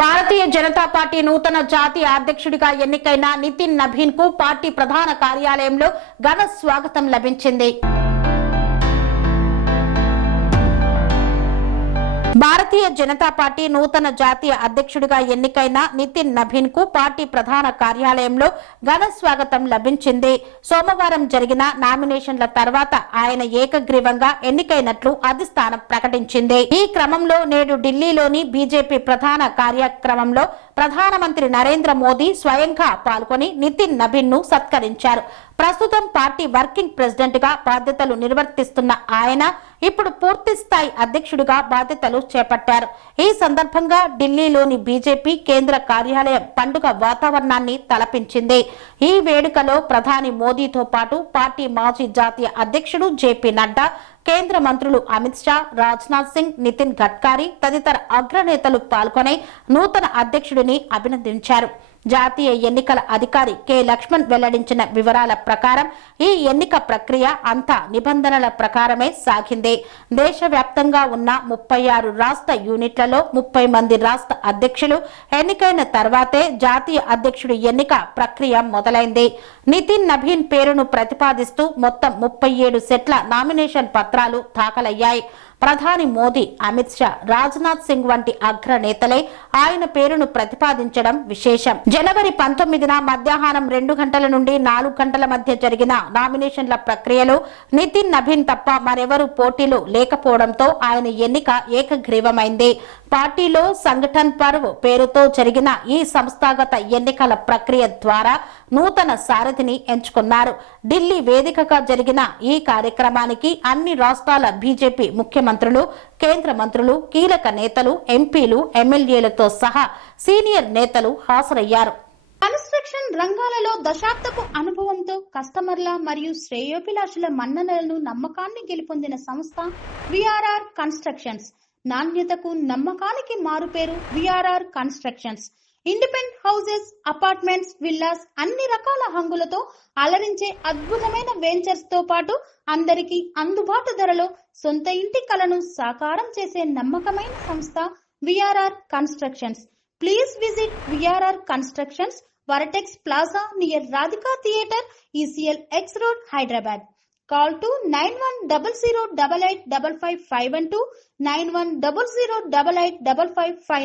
Bharatiya Janata party నూతన జాతీయ అధ్యక్షుడిగా ఎన్నికైన నితిన్ నబీన్ కు పార్టీ ప్రధాన కార్యాలయంలో ఘన స్వాగతం లభించింది. భారతీయ జనతా పార్టీ నూతన జాతీయ అధ్యక్షుడిగా ఎన్నికైన నితిన్ నబీన్ కు పార్టీ ప్రధాన కార్యాలయంలో ఘన స్వాగతం లభించింది. సోమవారం జరిగిన నామినేషన్ల తర్వాత ఆయన ఏకగ్రీవంగా ఎన్నికైనట్లు అధిష్టానం ప్రకటించింది. ఈ క్రమంలో నేడు ఢిల్లీలోని బీజేపీ ప్రధాన కార్యక్రమంలో ప్రధానమంత్రి నరేంద్ర మోదీ స్వయంగా పాల్గొని నితిన్ నబీన్ ను సత్కరించారు. ప్రస్తుతం పార్టీ వర్కింగ్ ప్రెసిడెంట్ గా బాధ్యతలు నిర్వర్తిస్తున్న ఆయన ఇప్పుడు పూర్తి స్థాయి అధ్యక్షుడిగా బాధ్యతలు చేపట్టారు. ఈ సందర్భంగా ఢిల్లీలోని బీజేపీ కేంద్ర కార్యాలయం పండుగ వాతావరణాన్ని తలపించింది. ఈ వేడుకలో ప్రధాని మోదీతో పాటు పార్టీ మాజీ జాతీయ అధ్యక్షుడు జేపీ నడ్డా, కేంద్ర మంత్రులు అమిత్ షా, రాజ్నాథ్ సింగ్, నితిన్ గడ్కరీ తదితర అగ్రనేతలు పాల్గొని నూతన అధ్యక్షుడిని అభినందించారు. జాతీయ ఎన్నికల అధికారి కె లక్ష్మణ్ వెల్లడించిన వివరాల ప్రకారం ఈ ఎన్నిక ప్రక్రియ అంతా నిబంధనల ప్రకారమే సాగింది. దేశవ్యాప్తంగా ఉన్న 36 రాష్ట్ర యూనిట్లలో 30 మంది రాష్ట్ర అధ్యక్షులు ఎన్నికైన తర్వాతే జాతీయ అధ్యక్షుడి ఎన్నిక ప్రక్రియ మొదలైంది. నితిన్ నబీన్ పేరును ప్రతిపాదిస్తూ మొత్తం 37 సెట్ల నామినేషన్ పత్రాలు దాఖలయ్యాయి. ప్రధాని మోదీ, అమిత్ షా, రాజ్నాథ్ సింగ్ వంటి అగ్రనేతలే ఆయన పేరును ప్రతిపాదించడం విశేషం. జనవరి 19న మధ్యాహ్నం 2 గంటల నుండి 4 గంటల మధ్య జరిగిన నామినేషన్ల ప్రక్రియలో నితిన్ నబీన్ తప్ప మరెవరూ పోటీలో లేకపోవడంతో ఆయన ఎన్నిక ఏకగ్రీవమైంది. పార్టీలో సంఘటన్ పర్వ్ పేరుతో జరిగిన ఈ సంస్థాగత ఎన్నికల ప్రక్రియ ద్వారా నూతన సారథిని ఎంచుకున్నారు. ఢిల్లీ వేదికగా జరిగిన ఈ కార్యక్రమానికి అన్ని రాష్ట్రాల బీజేపీ ముఖ్యమంత్రులు, కేంద్ర మంత్రులు, కీలక నేతలు, ఎంపీలు, ఎమ్మెల్యేలతో సహా సీనియర్ నేతలు హాజరయ్యారు. కన్స్ట్రక్షన్ రంగాలలో దశాబ్దపు అనుభవంతో కస్టమర్ల మరియు శ్రేయోభిలాషుల మన్ననలను, నమ్మకాన్ని గెలుపొందిన సంస్థ విఆర్ఆర్ కన్స్ట్రక్షన్స్. నాణ్యతకు, నమ్మకానికి మారుపేరు VRR constructions. Independent houses, apartments, villas అన్ని రకాల హంగులతో అలరించే అద్భుతమైన వెంచర్స్ తో పాటు అందరికీ అందుబాటు ధరలో సొంత ఇంటి కలను సాకారం చేసే నమ్మకమైన సంస్థ VRR constructions. Please visit VRR constructions, వరటెక్స్ plaza near Radhika theatre, ECL X Road, Hyderabad. Call to 910088555512 9100885555.